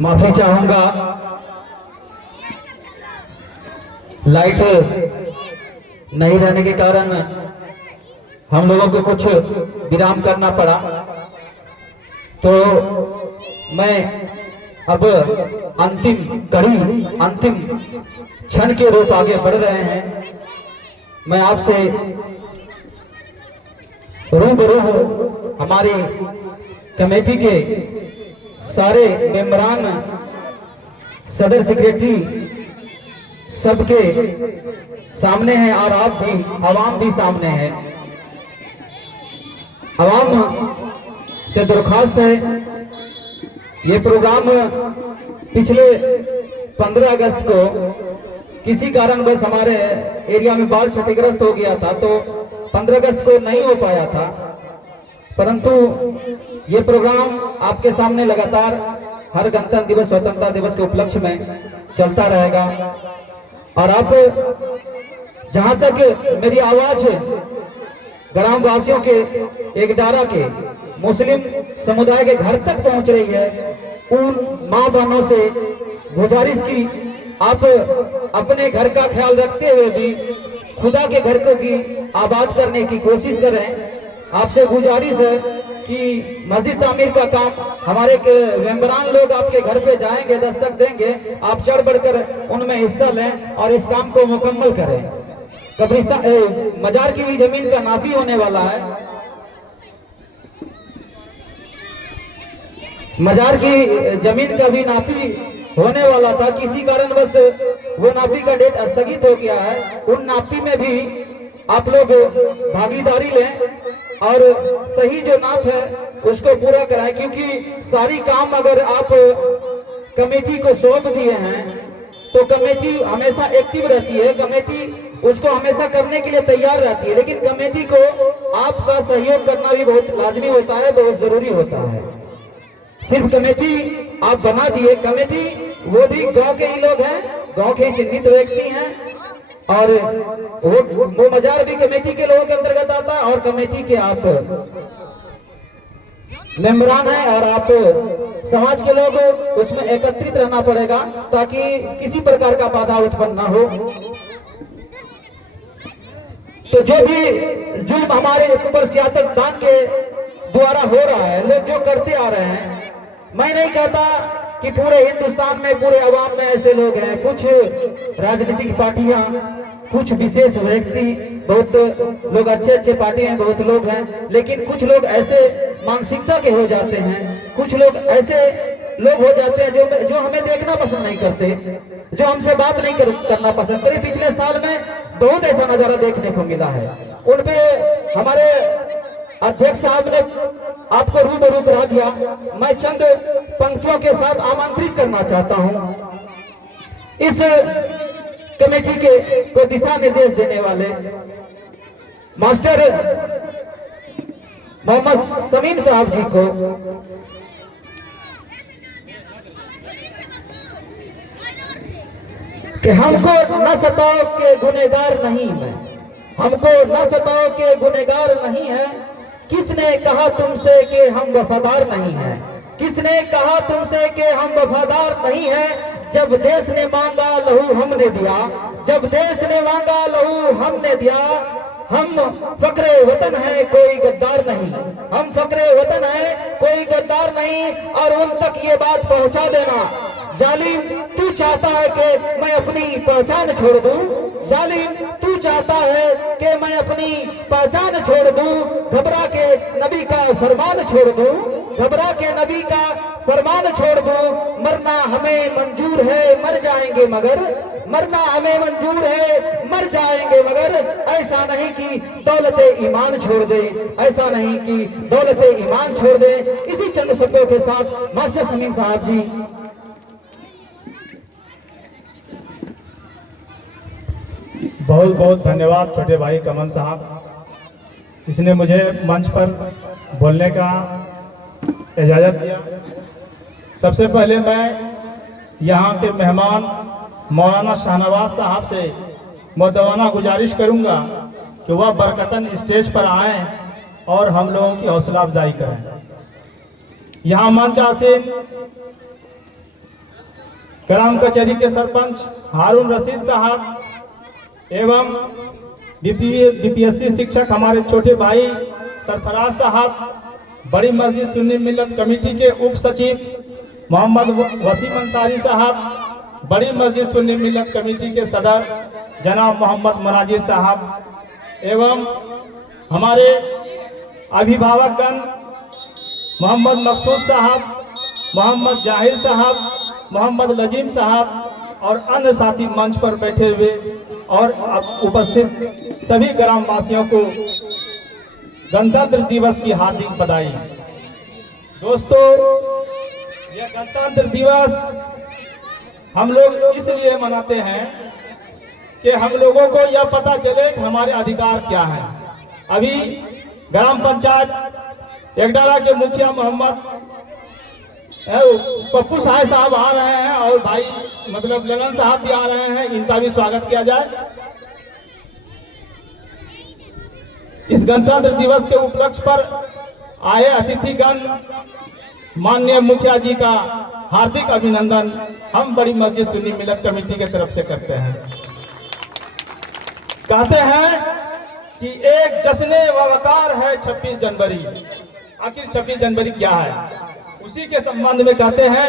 माफी चाहूंगा, लाइट नहीं रहने के कारण हम लोगों को कुछ विराम करना पड़ा। तो मैं अब अंतिम कड़ी, अंतिम क्षण के रूप आगे बढ़ रहे हैं। मैं आपसे रूबरू हूँ। हमारी कमेटी के सारे मेंबरान, सदर सेक्रेटरी सबके सामने हैं और आप भी, आवाम भी सामने है। आवाम से दरख्वास्त है, ये प्रोग्राम पिछले 15 अगस्त को किसी कारणवश हमारे एरिया में बाढ़ क्षतिग्रस्त हो गया था, तो 15 अगस्त को नहीं हो पाया था। परंतु ये प्रोग्राम आपके सामने लगातार हर गणतंत्र दिवस, स्वतंत्रता दिवस के उपलक्ष्य में चलता रहेगा। और आप, जहां तक मेरी आवाज ग्राम वासियों के, एक डारा के मुस्लिम समुदाय के घर तक पहुंच रही है, उन माँ बहनों से गुजारिश की, आप अपने घर का ख्याल रखते हुए भी खुदा के घर को की आबाद करने की कोशिश करें। आपसे गुजारिश है कि मस्जिद तामीर का काम हमारे मेंबरान लोग आपके घर पे जाएंगे, दस्तक देंगे, आप चढ़ बढ़कर उनमें हिस्सा लें और इस काम को मुकम्मल करें। कब्रिस्तान, मजार की भी जमीन का नापी होने वाला है। मजार की जमीन का भी नापी होने वाला था, किसी कारणवश वो नापी का डेट स्थगित हो गया है। उन नापी में भी आप लोग भागीदारी लें और सही जो नाप है उसको पूरा कराएं, क्योंकि सारी काम अगर आप कमेटी को सौंप दिए हैं तो कमेटी हमेशा एक्टिव रहती है, कमेटी उसको हमेशा करने के लिए तैयार रहती है। लेकिन कमेटी को आपका सहयोग करना भी बहुत लाजमी होता है, बहुत जरूरी होता है। सिर्फ कमेटी आप बना दिए, कमेटी वो भी गांव के ही लोग हैं, गांव के चिन्हित व्यक्ति हैं, और वो मजार भी कमेटी के लोगों के अंतर्गत आता है, और कमेटी के आप मेंबरान हैं, और आप समाज के लोग उसमें एकत्रित रहना पड़ेगा ताकि किसी प्रकार का बाधा उत्पन्न ना हो। तो जो भी जुल्म हमारे ऊपर सियासतदान के द्वारा हो रहा है, लोग जो करते आ रहे हैं, मैं नहीं कहता कि पूरे हिंदुस्तान में, पूरे अवाम में ऐसे लोग हैं। कुछ राजनीतिक पार्टियां, कुछ विशेष व्यक्ति, बहुत लोग अच्छे अच्छे पार्टी में बहुत लोग हैं, लेकिन कुछ लोग ऐसे मानसिकता के हो जाते हैं, कुछ लोग ऐसे लोग हो जाते हैं जो हमें देखना पसंद नहीं करते, जो हमसे बात नहीं करना पसंद करे। पिछले साल में बहुत ऐसा नजारा देखने को मिला है। उनपे हमारे अध्यक्ष साहब ने आपको रूबरू करा दिया। मैं चंद पंक्तियों के साथ आमंत्रित करना चाहता हूं इस कमेटी के को दिशा निर्देश देने वाले मास्टर मोहम्मद समीम साहब जी को। कि हमको न सताओ के गुनहगार नहीं मैं, हमको न सताओ के गुनहगार नहीं है। किसने कहा तुमसे कि हम वफादार नहीं हैं, किसने कहा तुमसे कि हम वफादार नहीं हैं। जब देश ने मांगा लहू हमने दिया, जब देश ने मांगा लहू हमने दिया। हम फक्रे वतन है कोई गद्दार नहीं, हम फक्रे वतन है कोई गद्दार नहीं। और उन तक ये बात पहुंचा देना, जालिम तू चाहता है कि मैं अपनी पहचान छोड़ दूं, जालिम तू चाहता है कि मैं अपनी पहचान छोड़ दूं। घबरा के नबी का फरमान छोड़ दूं, घबरा के नबी का फरमान छोड़ दूं। मरना हमें मंजूर है मर जाएंगे मगर, मरना हमें मंजूर है मर जाएंगे मगर। ऐसा नहीं कि दौलत ईमान छोड़ दे, ऐसा नहीं कि दौलत ईमान छोड़ दे। इसी चंद शब्दों के साथ मास्टर समीम साहब जी। बहुत बहुत धन्यवाद छोटे भाई कमल साहब, जिसने मुझे मंच पर बोलने का इजाज़त दिया। सबसे पहले मैं यहाँ के मेहमान मौलाना शाहनवाज साहब से मुद्दवाना गुजारिश करूँगा कि वह बरकतन स्टेज पर आएँ और हम लोगों की हौसला अफजाई करें। यहाँ मंच आसीन ग्राम कचहरी के सरपंच हारून रशीद साहब एवं बीपीएससी शिक्षक हमारे छोटे भाई सरफराज साहब, बड़ी मस्जिद सुन्नी मिल्लत कमेटी के उप सचिव मोहम्मद वसीम अंसारी साहब, बड़ी मस्जिद सुन्नी मिल्लत कमेटी के सदर जनाब मोहम्मद मुनाजिर साहब एवं हमारे अभिभावकगण मोहम्मद मकसूद साहब, मोहम्मद जाहिर साहब, मोहम्मद लजीम साहब और अन्य साथी मंच पर बैठे हुए और उपस्थित सभी ग्रामवासियों को गणतंत्र दिवस की हार्दिक बधाई। दोस्तों, यह गणतंत्र दिवस हम लोग इसलिए मनाते हैं कि हम लोगों को यह पता चले कि हमारे अधिकार क्या हैं। अभी ग्राम पंचायत एकडाला के मुखिया मोहम्मद पप्पू साहब आ रहे हैं और भाई मतलब लगन साहब भी आ रहे हैं, इनका भी स्वागत किया जाए। इस गणतंत्र दिवस के उपलक्ष्य पर आए अतिथिगण माननीय मुखिया जी का हार्दिक अभिनंदन हम बड़ी मस्जिद सुन्नी मिल्लत कमेटी की तरफ से करते हैं। कहते हैं कि एक जश्न वकार है 26 जनवरी। आखिर 26 जनवरी क्या है, उसी के संबंध में कहते हैं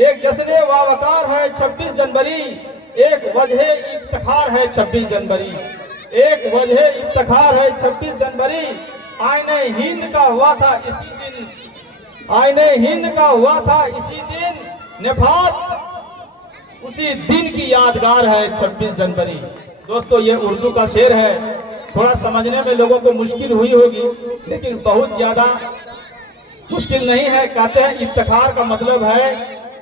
एक जश्न वकार है 26 जनवरी, एक वजह इफ्तिखार है 26 जनवरी, एक वजह इफ्तिखार है 26 जनवरी। आईने हिंद का हुआ था इसी दिन, आईने हिंद का हुआ था इसी दिन, नफात उसी दिन की यादगार है 26 जनवरी। दोस्तों, ये उर्दू का शेर है, थोड़ा समझने में लोगों को मुश्किल हुई होगी, लेकिन बहुत ज्यादा मुश्किल नहीं है। कहते हैं इफ्तिखार का मतलब है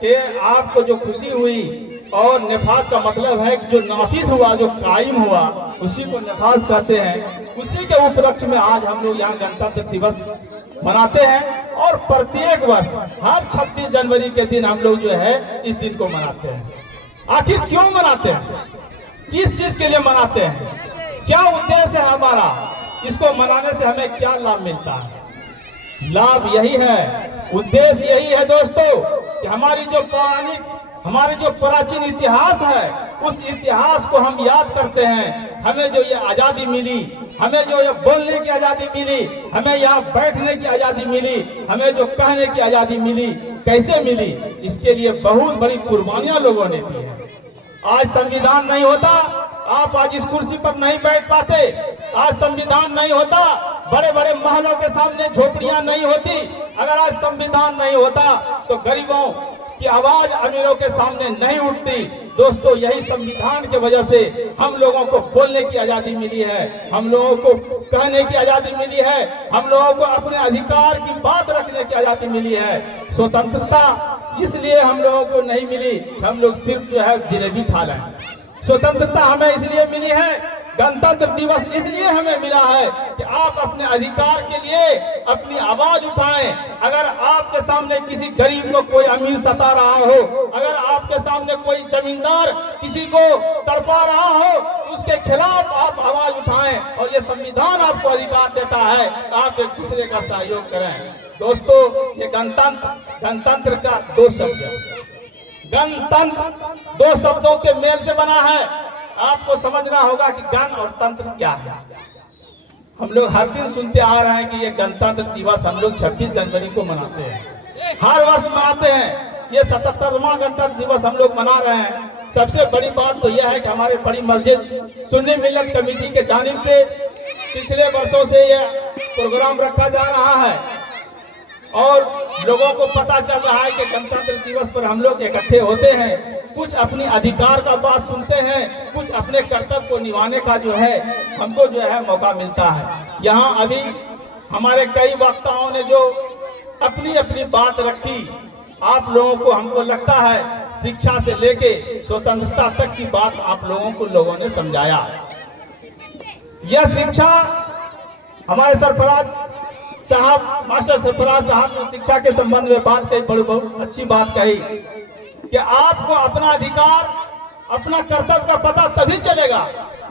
कि आपको जो खुशी हुई, और नफाज का मतलब है कि जो नाफिज हुआ, जो कायम हुआ, उसी को नफाज कहते हैं। उसी के उपलक्ष्य में आज हम लोग यहाँ गणतंत्र दिवस मनाते हैं और प्रत्येक वर्ष हर 26 जनवरी के दिन हम लोग जो है इस दिन को मनाते हैं। आखिर क्यों मनाते हैं, किस चीज के लिए मनाते हैं, क्या उद्देश्य है हमारा, इसको मनाने से हमें क्या लाभ मिलता है? लाभ यही है, उद्देश्य यही है दोस्तों कि हमारी जो प्राचीन इतिहास है, उस इतिहास को हम याद करते हैं। हमें जो ये आजादी मिली, हमें जो ये बोलने की आजादी मिली, हमें यहाँ बैठने की आजादी मिली, हमें जो कहने की आजादी मिली, कैसे मिली, इसके लिए बहुत बड़ी कुर्बानियां लोगों ने दी है। आज संविधान नहीं होता, आप आज इस कुर्सी पर नहीं बैठ पाते। आज संविधान नहीं होता, बड़े बड़े महलों के सामने झोपड़ियां नहीं होती। अगर आज संविधान नहीं होता तो गरीबों की आवाज अमीरों के सामने नहीं उठती। दोस्तों, यही संविधान की वजह से हम लोगों को बोलने की आजादी मिली है, हम लोगों को कहने की आजादी मिली है, हम लोगों को अपने अधिकार की बात रखने की आजादी मिली है। स्वतंत्रता इसलिए हम लोगों को नहीं मिली, हम लोग सिर्फ जो है जलेबी खा रहे हैं। स्वतंत्रता हमें इसलिए मिली है, गणतंत्र दिवस इसलिए हमें मिला है कि आप अपने अधिकार के लिए अपनी आवाज उठाएं। अगर आपके सामने किसी गरीब को कोई अमीर सता रहा हो, अगर आपके सामने कोई जमींदार किसी को तड़पा रहा हो, उसके खिलाफ आप आवाज उठाएं और ये संविधान आपको अधिकार देता है, आप एक दूसरे का सहयोग करें। दोस्तों, ये गणतंत्र का दो शब्द है। गणतंत्र दो शब्दों के मेल से बना है। आपको समझना होगा कि गण और तंत्र क्या है। हम लोग हर दिन सुनते आ रहे हैं कि ये गणतंत्र दिवस हम लोग 26 जनवरी को मनाते हैं, हर वर्ष मनाते हैं। ये 77वां गणतंत्र दिवस हम लोग मना रहे हैं। सबसे बड़ी बात तो यह है कि हमारे बड़ी मस्जिद सुन्नी मिल्लत कमेटी के जानिब से पिछले वर्षों से यह प्रोग्राम रखा जा रहा है और लोगों को पता चल रहा है कि गणतंत्र दिवस पर हम लोग इकट्ठे होते हैं, कुछ अपनी अधिकार का बात सुनते हैं, कुछ अपने कर्तव्य को निभाने का जो है हमको जो है मौका मिलता है। यहाँ अभी हमारे कई वक्ताओं ने जो अपनी अपनी बात रखी, आप लोगों को हमको लगता है शिक्षा से लेके स्वतंत्रता तक की बात आप लोगों ने समझाया। यह शिक्षा हमारे सरफराज साहब, मास्टर सरफराज साहब ने शिक्षा के संबंध में बात कही, बड़ी बहुत अच्छी बात कही कि आपको अपना अधिकार, अपना कर्तव्य का पता तभी चलेगा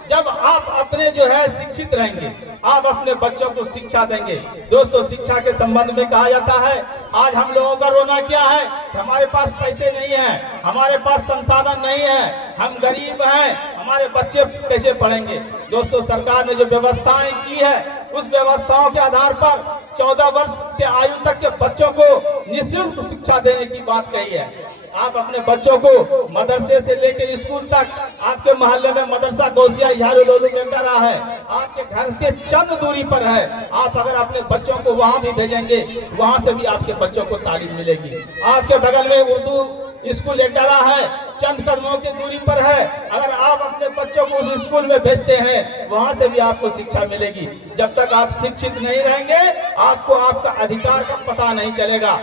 जब आप अपने जो है शिक्षित रहेंगे, आप अपने बच्चों को शिक्षा देंगे। दोस्तों, शिक्षा के संबंध में कहा जाता है आज हम लोगों का रोना क्या है कि हमारे पास पैसे नहीं है, हमारे पास संसाधन नहीं है, हम गरीब हैं, हमारे बच्चे कैसे पढ़ेंगे। दोस्तों, सरकार ने जो व्यवस्थाएं की है उस व्यवस्थाओं के आधार पर 14 वर्ष के आयु तक के बच्चों को निःशुल्क शिक्षा देने की बात कही है। आप अपने बच्चों को मदरसे से लेकर स्कूल तक, आपके मोहल्ले में मदरसा गौसिया झालुलोलू में रहा है, आपके घर के चंद दूरी पर है, आप अगर अपने बच्चों को वहां भी भेजेंगे, वहां से भी आपके बच्चों को तालीम मिलेगी। आपके बगल में उर्दू स्कूल एक डरा है, चंद कदमों की दूरी पर है, अगर आप अपने बच्चों को उस स्कूल में भेजते हैं, वहां से भी आपको शिक्षा मिलेगी। जब तक आप शिक्षित नहीं रहेंगे, आपको आपका अधिकार का पता नहीं चलेगा।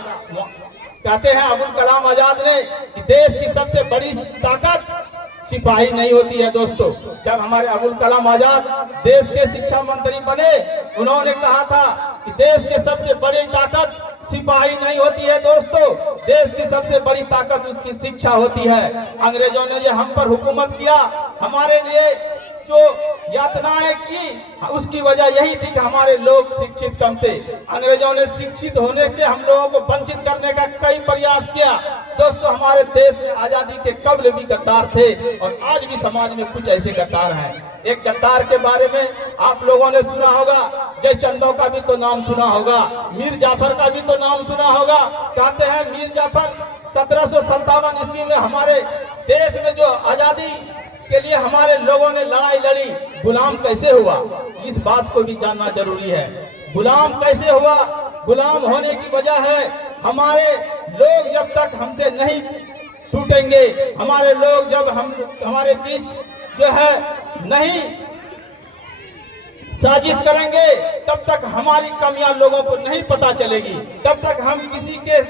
कहते हैं अबुल कलाम आजाद ने कि देश की सबसे बड़ी ताकत सिपाही नहीं होती है। दोस्तों, जब हमारे अबुल कलाम आजाद देश के शिक्षा मंत्री बने, उन्होंने कहा था कि देश की सबसे बड़ी ताकत सिपाही नहीं होती है। दोस्तों, देश की सबसे बड़ी ताकत उसकी शिक्षा होती है। अंग्रेजों ने जो हम पर हुकूमत किया, हमारे लिए जो यातनाएं की, उसकी वजह यही थी कि हमारे लोग शिक्षित कम थे। अंग्रेजों ने शिक्षित होने से हम लोगों को वंचित करने का कई प्रयास किया। दोस्तों, हमारे देश में आजादी के कब्ल भी गद्दार थे और आज भी समाज में कुछ ऐसे गद्दार हैं। एक गद्दार के बारे में आप लोगों ने सुना होगा, जयचंदों का भी तो नाम सुना होगा, मीर जाफर का भी तो नाम सुना होगा। कहते हैं मीर जाफर 1757 ईस्वी में हमारे देश में जो आजादी के लिए हमारे लोगों ने लड़ाई लड़ी, गुलाम कैसे हुआ, इस बात को भी जानना जरूरी है। गुलाम कैसे हुआ? गुलाम होने की वजह है हमारे लोग जब तक हमसे नहीं टूटेंगे, हमारे लोग जब हमारे बीच जो है नहीं साजिश करेंगे, तब तक हमारी कमियां लोगों को नहीं पता चलेगी, तब तक हम किसी के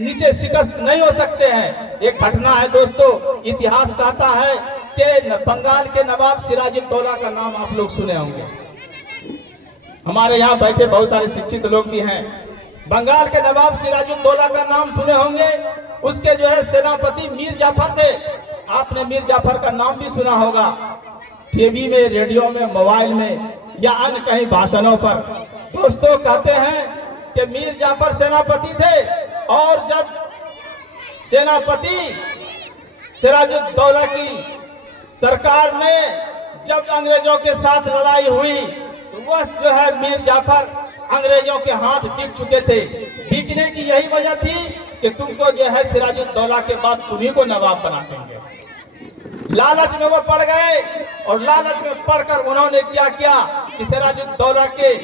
नीचे शिकस्त नहीं हो सकते हैं। एक घटना है दोस्तों, इतिहास कहता है कि बंगाल के नवाब सिराजुद्दौला का नाम आप लोग सुने होंगे। हमारे यहाँ बैठे बहुत सारे शिक्षित लोग भी हैं। बंगाल के नवाब सिराजुद्दौला का नाम सुने होंगे। उसके जो है सेनापति मीर जाफर थे। आपने मीर जाफर का नाम भी सुना होगा, टीवी में, रेडियो में, मोबाइल में या अन्य कहीं भाषणों पर। दोस्तों, कहते हैं कि मीर जाफर सेनापति थे और जब सेनापति सिराजुद्दौला की सरकार में जब अंग्रेजों के साथ लड़ाई हुई, तो वह जो है मीर जाफर अंग्रेजों के हाथ बिक चुके थे। बिकने की यही वजह थी कि तुमको जो है सिराजुद्दौला के बाद तुम्ही को नवाब बना देंगे। लालच में वो पड़ गए और लालच में पड़कर उन्होंने क्या किया कि सिराजुद्दौला के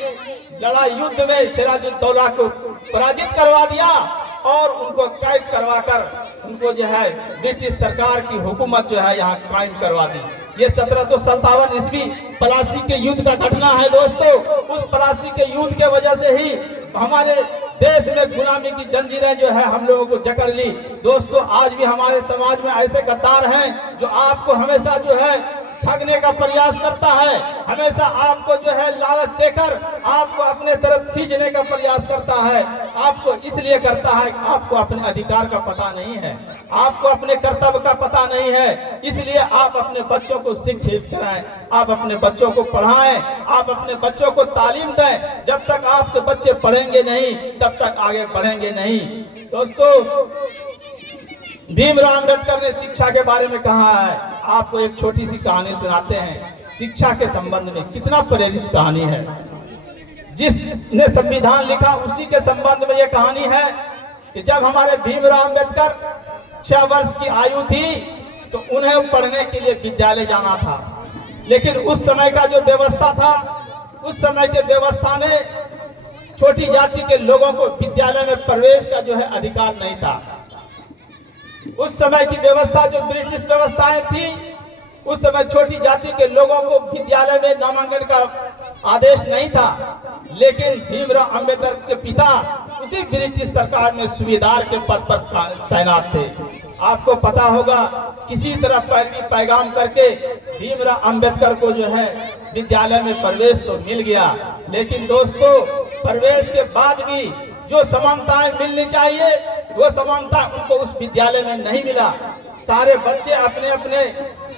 लड़ाई युद्ध में सिराजुद्दौला को पराजित करवा दिया और उनको कैद करवाकर उनको जो है ब्रिटिश सरकार की हुकूमत जो है यहाँ कायम करवा दी। ये 1757 ईस्वी पलासी के युद्ध का घटना है। दोस्तों, उस पलासी के युद्ध के वजह से ही हमारे देश में गुलामी की जंजीरें जो है हम लोगों को जकड़ ली। दोस्तों, आज भी हमारे समाज में ऐसे गद्दार हैं जो आपको हमेशा जो है ठगने का प्रयास करता है, हमेशा आपको जो है लालच देकर आपको अपने तरफ खींचने का प्रयास करता है। आपको इसलिए करता है कि आपको अपने अधिकार का पता नहीं है, आपको अपने कर्तव्य का पता नहीं है। इसलिए आप अपने बच्चों को शिक्षित कराएं, आप अपने बच्चों को पढ़ाएं, आप अपने बच्चों को तालीम दें। जब तक आपके बच्चे पढ़ेंगे नहीं, तब तक आगे बढ़ेंगे नहीं। दोस्तों, भीमराव अम्बेडकर ने शिक्षा के बारे में कहा है। आपको एक छोटी सी कहानी सुनाते हैं शिक्षा के संबंध में। कितना प्रेरित कहानी है। जिसने संविधान लिखा उसी के संबंध में यह कहानी है कि जब हमारे भीमराव अम्बेडकर 6 वर्ष की आयु थी तो उन्हें पढ़ने के लिए विद्यालय जाना था, लेकिन उस समय का जो व्यवस्था था, उस समय के व्यवस्था ने छोटी जाति के लोगों को विद्यालय में प्रवेश का जो है अधिकार नहीं था। उस समय की व्यवस्था जो ब्रिटिश व्यवस्थाएं थी, उस समय छोटी जाति के लोगों को विद्यालय में नामांकन का आदेश नहीं था। लेकिन भीमराव अम्बेडकर के पिता उसी ब्रिटिश सरकार में सुबेदार के पद पर तैनात थे। आपको पता होगा, किसी तरह पैरवी पैगाम करके भीमराव अम्बेडकर को जो है विद्यालय में प्रवेश तो मिल गया। लेकिन दोस्तों, प्रवेश के बाद भी जो समानताएं मिलनी चाहिए वो समानता उनको उस विद्यालय में नहीं मिला। सारे बच्चे अपने अपने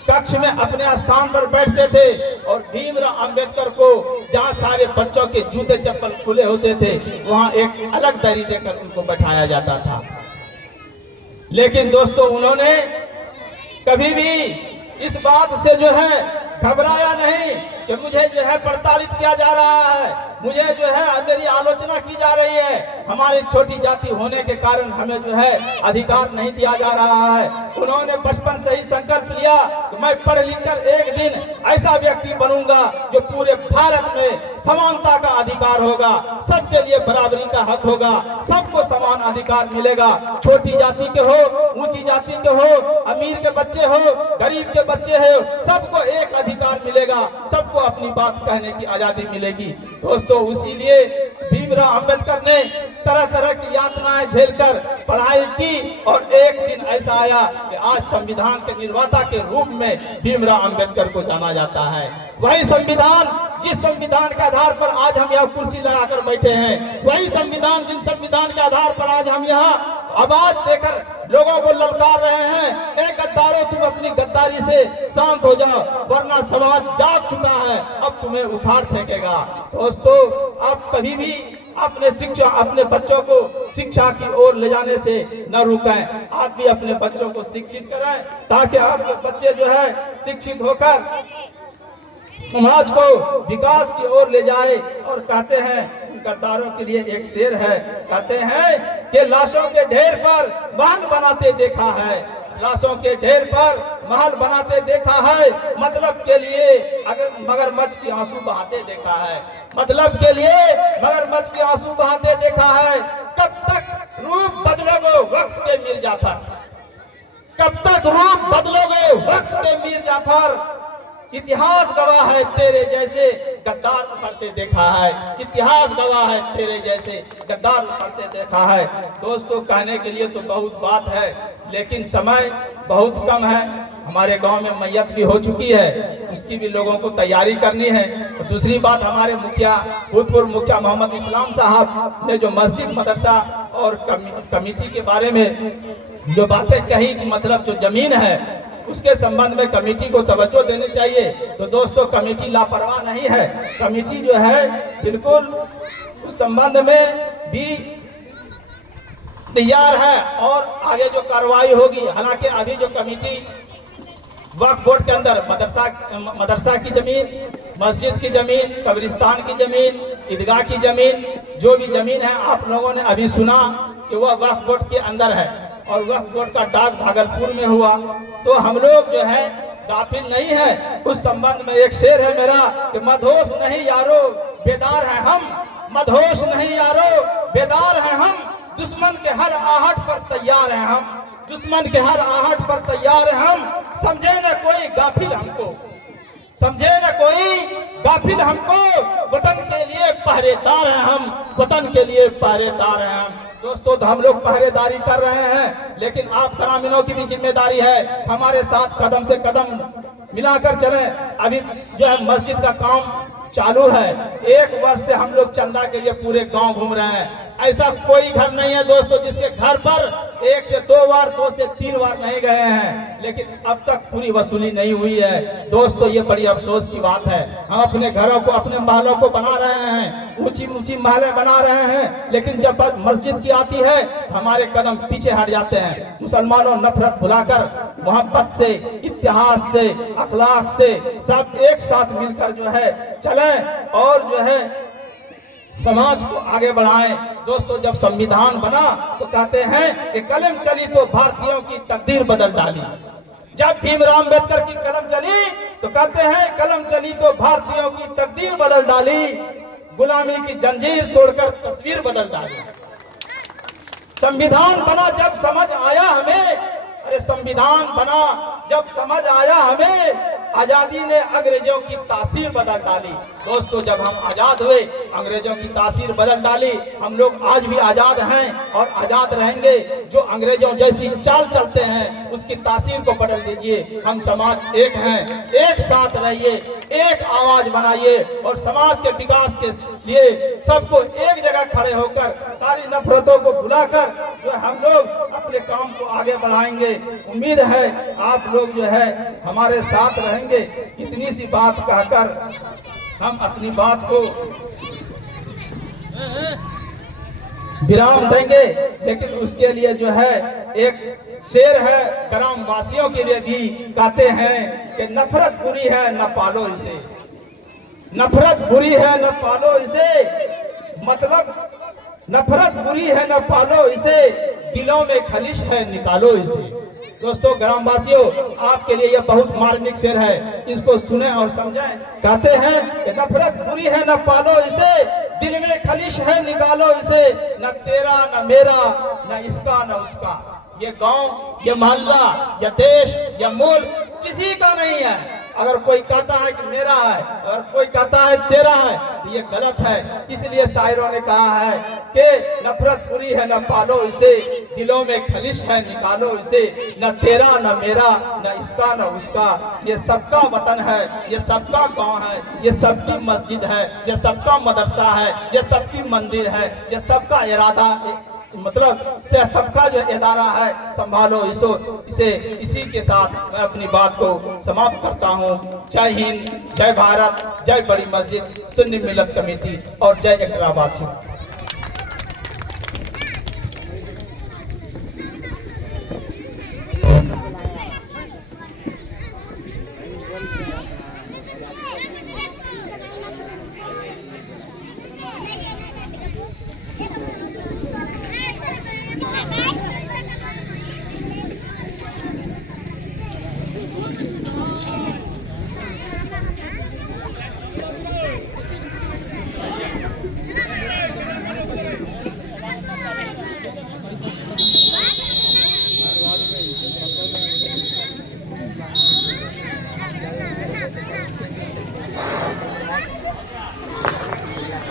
कक्ष में अपने स्थान पर बैठते थे और भीमराव अंबेडकर को जहां सारे बच्चों के जूते चप्पल खुले होते थे वहां एक अलग दरी देकर उनको बैठाया जाता था। लेकिन दोस्तों उन्होंने कभी भी इस बात से जो है घबराया नहीं कि मुझे जो है प्रताड़ित किया जा रहा है, मुझे जो है मेरी आलोचना की जा रही है, हमारी छोटी जाति होने के कारण हमें जो है अधिकार नहीं दिया जा रहा है। उन्होंने बचपन से ही संकल्प लिया कि मैं पढ़ लिख कर एक दिन ऐसा व्यक्ति बनूंगा जो पूरे भारत में समानता का अधिकार होगा, सबके लिए बराबरी का हक होगा, सबको समान अधिकार मिलेगा। छोटी जाति के हो, ऊंची जाति के हो, अमीर के बच्चे हो, गरीब के बच्चे हो, सबको एक अधिकार मिलेगा, सबको अपनी बात कहने की आजादी मिलेगी। दोस्तों इसीलिए भीमराव अंबेडकर ने तरह तरह की यातनाएं झेलकर पढ़ाई की और एक दिन ऐसा आया कि आज संविधान के निर्माता के रूप में भीमराव अंबेडकर को जाना जाता है। वही संविधान जिस संविधान के आधार पर आज हम यहाँ कुर्सी लगाकर बैठे हैं, वही संविधान जिन संविधान के आधार पर आज हम यहाँ आवाज देकर लोगों को ललकार रहे हैं, ए गद्दारों तुम अपनी गद्दारी से शांत हो जाओ वरना समाज जाग चुका है, अब तुम्हें उखाड़ फेंकेगा। दोस्तों आप कभी भी अपने बच्चों को शिक्षा की ओर ले जाने से न रुकें, आप भी अपने बच्चों को शिक्षित करें ताकि आपके बच्चे जो है शिक्षित होकर समाज को विकास की ओर ले जाए। और कहते हैं गद्दारों के लिए एक शेर है, कहते हैं कि लाशों के ढेर पर महल बनाते देखा है, लाशों के ढेर पर महल बनाते देखा है, मतलब के लिए अगर मगरमच्छ की आंसू बहाते देखा है, मतलब के लिए मगरमच्छ के आंसू बहाते देखा है। कब तक रूप बदलोगे वक्त के मीर जाफर, कब तक रूप बदलोगे वक्त के मीर जाफर, इतिहास गवाह है तेरे जैसे गद्दार उभरते देखा है, इतिहास गवाह है तेरे जैसे गद्दार उभरते देखा है। दोस्तों कहने के लिए तो बहुत बात है लेकिन समय बहुत कम है। हमारे गांव में मैयत भी हो चुकी है, उसकी भी लोगों को तैयारी करनी है। और दूसरी बात हमारे मुखिया भूतपूर्व मुखिया मोहम्मद इस्लाम साहब ने जो मस्जिद मदरसा और कमेटी के बारे में जो बातें कही कि मतलब जो जमीन है उसके संबंध में कमेटी को तवज्जो देनी चाहिए। तो दोस्तों कमेटी लापरवाह नहीं है, कमेटी जो है बिल्कुल उस संबंध में भी तैयार है और आगे जो कार्रवाई होगी। हालांकि अभी जो कमेटी वक्फ बोर्ड के अंदर मदरसा की जमीन, मस्जिद की जमीन, कब्रिस्तान की जमीन, ईदगाह की जमीन, जो भी जमीन है आप लोगों ने अभी सुना कि वह वक्फ बोर्ड के अंदर है और वक्फ बोर्ड का डाक भागलपुर में हुआ। तो हम लोग जो है गाफिल नहीं है। उस संबंध में एक शेर है मेरा कि मदहोश नहीं यारो बेदार है हम, मदहोश नहीं यारो बेदार है हम, दुश्मन के हर आहट पर तैयार हैं हम, दुश्मन के हर आहट पर तैयार हैं हम, समझे न कोई गाफिल हमको, समझे न कोई गाफिल हमको, वतन के लिए पहरेदार हैं हम, वतन के लिए पहरेदार हैं हम। दोस्तों तो हम लोग पहरेदारी कर रहे हैं लेकिन आप ग्रामीणों की भी जिम्मेदारी है, हमारे साथ कदम से कदम मिलाकर चलें। अभी जो है मस्जिद का काम चालू है, 1 वर्ष से हम लोग चंदा के लिए पूरे गांव घूम रहे हैं। ऐसा कोई घर नहीं है दोस्तों जिसके घर पर 1 से 2 बार 2 से 3 बार नहीं गए हैं, लेकिन अब तक पूरी वसूली नहीं हुई है। दोस्तों ये बड़ी अफसोस की बात है। हम अपने घरों को अपने महलों को बना रहे हैं, ऊंची ऊंची महलें बना रहे हैं, लेकिन जब मस्जिद की आती है हमारे कदम पीछे हट जाते हैं। मुसलमानों नफरत भुलाकर मोहब्बत से, इतिहास से, अखलाक से सब एक साथ मिलकर जो है चलें और जो है समाज को आगे बढ़ाएं। दोस्तों जब संविधान बना तो कहते हैं कि कलम चली तो भारतीयों की तकदीर बदल डाली। जब भीमराव अंबेडकर की कलम चली तो कहते हैं कलम चली तो भारतीयों की तकदीर बदल डाली, गुलामी की जंजीर तोड़कर तस्वीर बदल डाली। संविधान बना जब समझ आया हमें, अरे संविधान बना जब समझ आया हमें, आजादी ने अंग्रेजों की तासीर बदल डाली। दोस्तों जब हम आजाद हुए अंग्रेजों की तासीर बदल डाली। हम लोग आज भी आजाद हैं और आजाद रहेंगे। जो अंग्रेजों जैसी चाल चलते हैं उसकी तासीर को बदल दीजिए। हम समाज एक हैं, एक साथ रहिए, एक आवाज बनाइए और समाज के विकास के लिए सबको एक जगह खड़े होकर सारी नफरतों को भुलाकर जो हम लोग अपने काम को आगे बढ़ाएंगे। उम्मीद है आप लोग जो है हमारे साथ रहेंगे। इतनी सी बात कहकर हम अपनी बात को विराम देंगे, लेकिन उसके लिए जो है एक शेर है ग्राम वासियों के लिए भी, कहते हैं कि नफरत बुरी है न पालो इसे, नफरत बुरी है न पालो इसे, मतलब नफरत बुरी है न पालो इसे, दिलों में खलिश है निकालो इसे। दोस्तों ग्रामवासियों, आपके लिए यह बहुत मार्मिक शेर है, इसको सुने और समझें। कहते हैं कि नफरत बुरी है न पालो इसे, दिल में खलिश है निकालो इसे, न तेरा न मेरा न इसका न उसका। ये गांव, ये मोहल्ला, ये देश, ये मुल्क किसी का नहीं है। अगर कोई कहता है कि मेरा है, अगर कोई कहता है तेरा है, तो ये गलत है। इसलिए शायरों ने कहा है कि नफरत बुरी है न पालो इसे, दिलों में खलिश है निकालो इसे, न तेरा न मेरा न इसका न उसका। ये सबका वतन है, ये सबका गांव है, ये सबकी मस्जिद है, ये सबका मदरसा है, ये सबकी मंदिर है, ये सबका इरादा मतलब से सबका जो इदारा है, संभालो इसे। इसी के साथ मैं अपनी बात को समाप्त करता हूँ। जय हिंद, जय भारत, जय बड़ी मस्जिद सुन्नी मिल्लत कमेटी और जय एकरा वासी।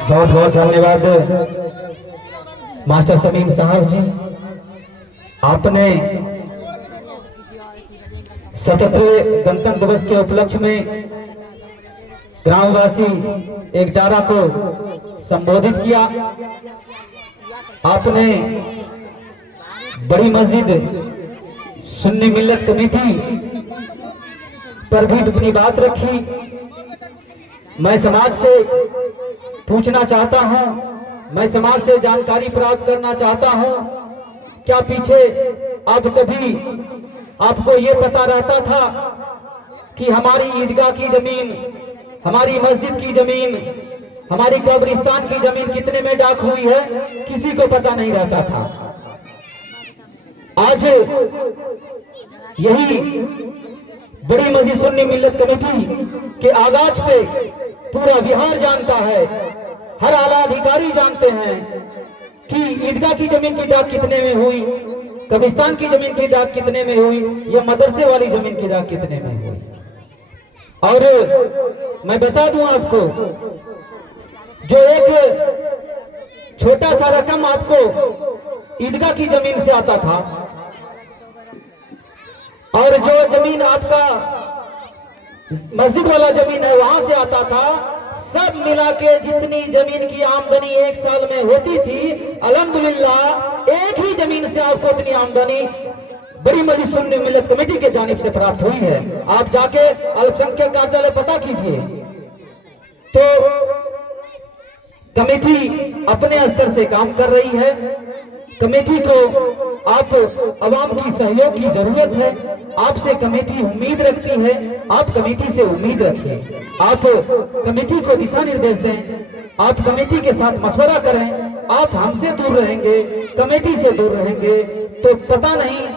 बहुत बहुत धन्यवाद मास्टर समीम साहब जी। आपने 77वें गणतंत्र दिवस के उपलक्ष्य में ग्रामवासी एकडारा को संबोधित किया। आपने बड़ी मस्जिद सुन्नी मिल्लत कमेटी पर भी अपनी बात रखी। मैं समाज से पूछना चाहता हूं, मैं समाज से जानकारी प्राप्त करना चाहता हूं, क्या पीछे अब कभी आपको ये पता रहता था कि हमारी ईदगाह की जमीन, हमारी मस्जिद की जमीन, हमारी कब्रिस्तान की जमीन कितने में डाक हुई है? किसी को पता नहीं रहता था। आज यही बड़ी मस्जिद सुन्नी मिल्लत कमेटी के आगाज पे पूरा बिहार जानता है, हर आला अधिकारी जानते हैं कि ईदगाह की जमीन की डाक कितने में हुई, कब्रिस्तान की जमीन की डाक कितने में हुई, या मदरसे वाली जमीन की डाक कितने में हुई। और मैं बता दूं आपको, जो एक छोटा सा रकम आपको ईदगाह की जमीन से आता था और जो जमीन आपका मस्जिद वाला जमीन है वहां से आता था, सब मिला के जितनी जमीन की आमदनी एक साल में होती थी, अल्हम्दुलिल्लाह एक ही जमीन से आपको इतनी आमदनी बड़ी मस्जिद सुन्नी मिल्लत कमेटी के जानिब से प्राप्त हुई है। आप जाके अल्पसंख्यक कार्यालय पता कीजिए, तो कमेटी अपने स्तर से काम कर रही है। कमेटी को आप अवाम की सहयोग की जरूरत है। आपसे कमेटी उम्मीद रखती है, आप कमेटी से उम्मीद रखिए। आप कमेटी को दिशा निर्देश दें, आप कमेटी के साथ मशवरा करें। आप हमसे दूर रहेंगे, कमेटी से दूर रहेंगे, तो पता नहीं